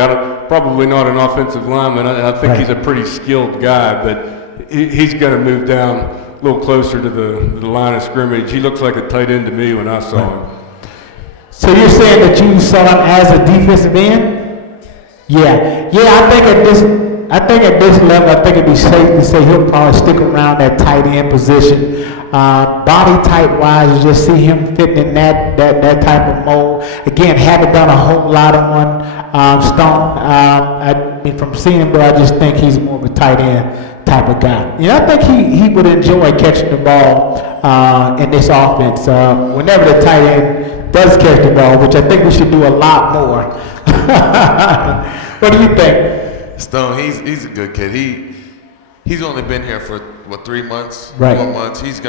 Probably not an offensive lineman. I think he's a pretty skilled guy, but he's going to move down a little closer to the line of scrimmage. He looks like a tight end to me when I saw him. So you're saying that you saw him as a defensive end? Yeah. I think at this level, I think it'd be safe to say he'll probably stick around that tight end position. Body type wise, you just see him fitting in that type of mold. Again, haven't done a whole lot on Stone. I mean, from seeing him, but I just think he's more of a tight end type of guy. You know, I think he would enjoy catching the ball in this offense. Whenever the tight end does catch the ball, which I think we should do a lot more. What do you think? Stone, he's a good kid. He's only been here for 3 months, right. 4 months. He's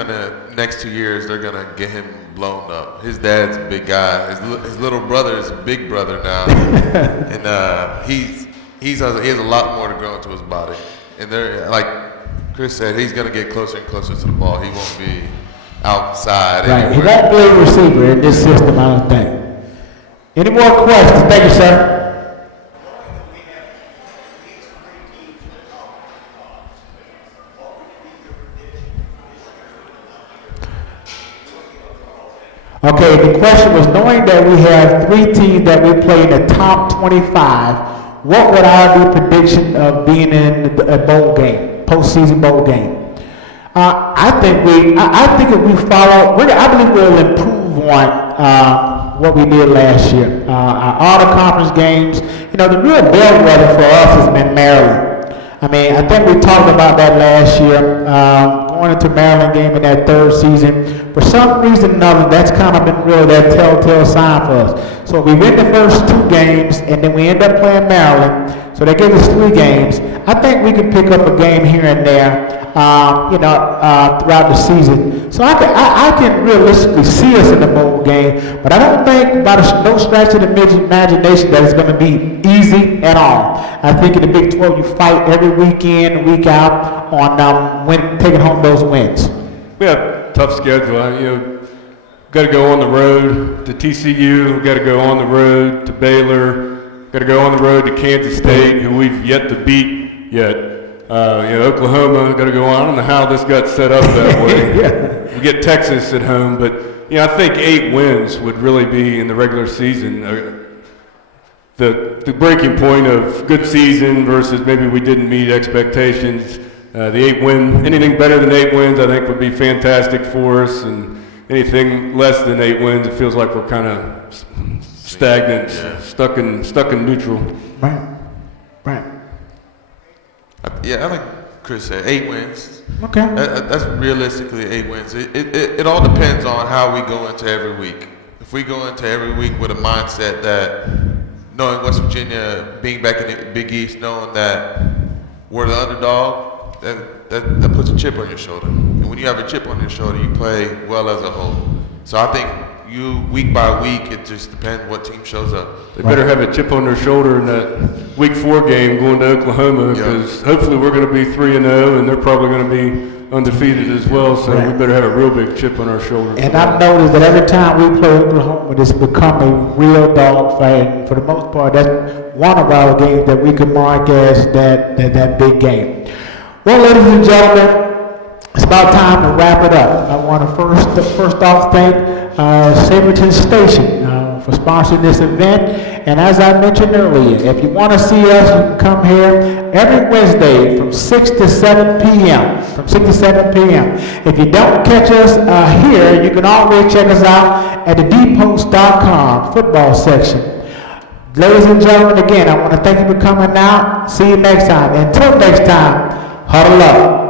next 2 years they're gonna get him blown up. His dad's a big guy. His little brother is a big brother now, and he has a lot more to grow into his body. And they're like Chris said, he's gonna get closer and closer to the ball. He won't be outside. Right. Anywhere. He won't be a receiver in this system, I don't think. Any more questions? Thank you, sir. Okay, the question was, knowing that we have 3 teams that we play in the top 25, what would our prediction of being in a bowl game, postseason bowl game? I think if we follow, I believe we'll improve on what we did last year. Our auto conference games, you know, the real bellwether for us has been Maryland. I mean, I think we talked about that last year, going into Maryland game in that 3rd season. For some reason or another, that's kind of been really that telltale sign for us. So we win the first 2 games, and then we end up playing Maryland. So that gives us 3 games. I think we can pick up a game here and there, throughout the season. So I can realistically see us in the bowl game, but I don't think by no stretch of the imagination that it's going to be easy at all. I think in the Big 12 you fight every weekend, week out on taking home those wins. We have a tough schedule. Got to go on the road to TCU. Got to go on the road to Baylor. Got to go on the road to Kansas State, who we've yet to beat yet. Oklahoma, got to go on. I don't know how this got set up that way. We get Texas at home, but I think 8 wins would really be in the regular season the breaking point of good season versus maybe we didn't meet expectations. The 8 win, anything better than 8 wins, I think would be fantastic for us, and anything less than 8 wins, it feels like we're kind of stagnant, stuck in neutral. Right. Yeah, I like Chris said, 8 wins. Okay. That's realistically 8 wins. It all depends on how we go into every week. If we go into every week with a mindset that knowing West Virginia, being back in the Big East, knowing that we're the underdog, that puts a chip on your shoulder. And when you have a chip on your shoulder, you play well as a whole. So I think week by week, it just depends what team shows up. They better have a chip on their shoulder in that Week 4 game going to Oklahoma, because hopefully we're going to be 3-0, and they're probably going to be undefeated as well. So we better have a real big chip on our shoulder. And I've noticed that every time we play Oklahoma, it's become a real dog fight. And for the most part, that's one of our games that we can mark as that big game. Well, ladies and gentlemen, it's about time to wrap it up. I want to first off thank Sabraton Station for sponsoring this event. And as I mentioned earlier, if you want to see us, you can come here every Wednesday from 6 to 7 p.m. If you don't catch us here, you can always check us out at the dpost.com football section. Ladies and gentlemen, again, I want to thank you for coming out. See you next time. Until next time, huddle up.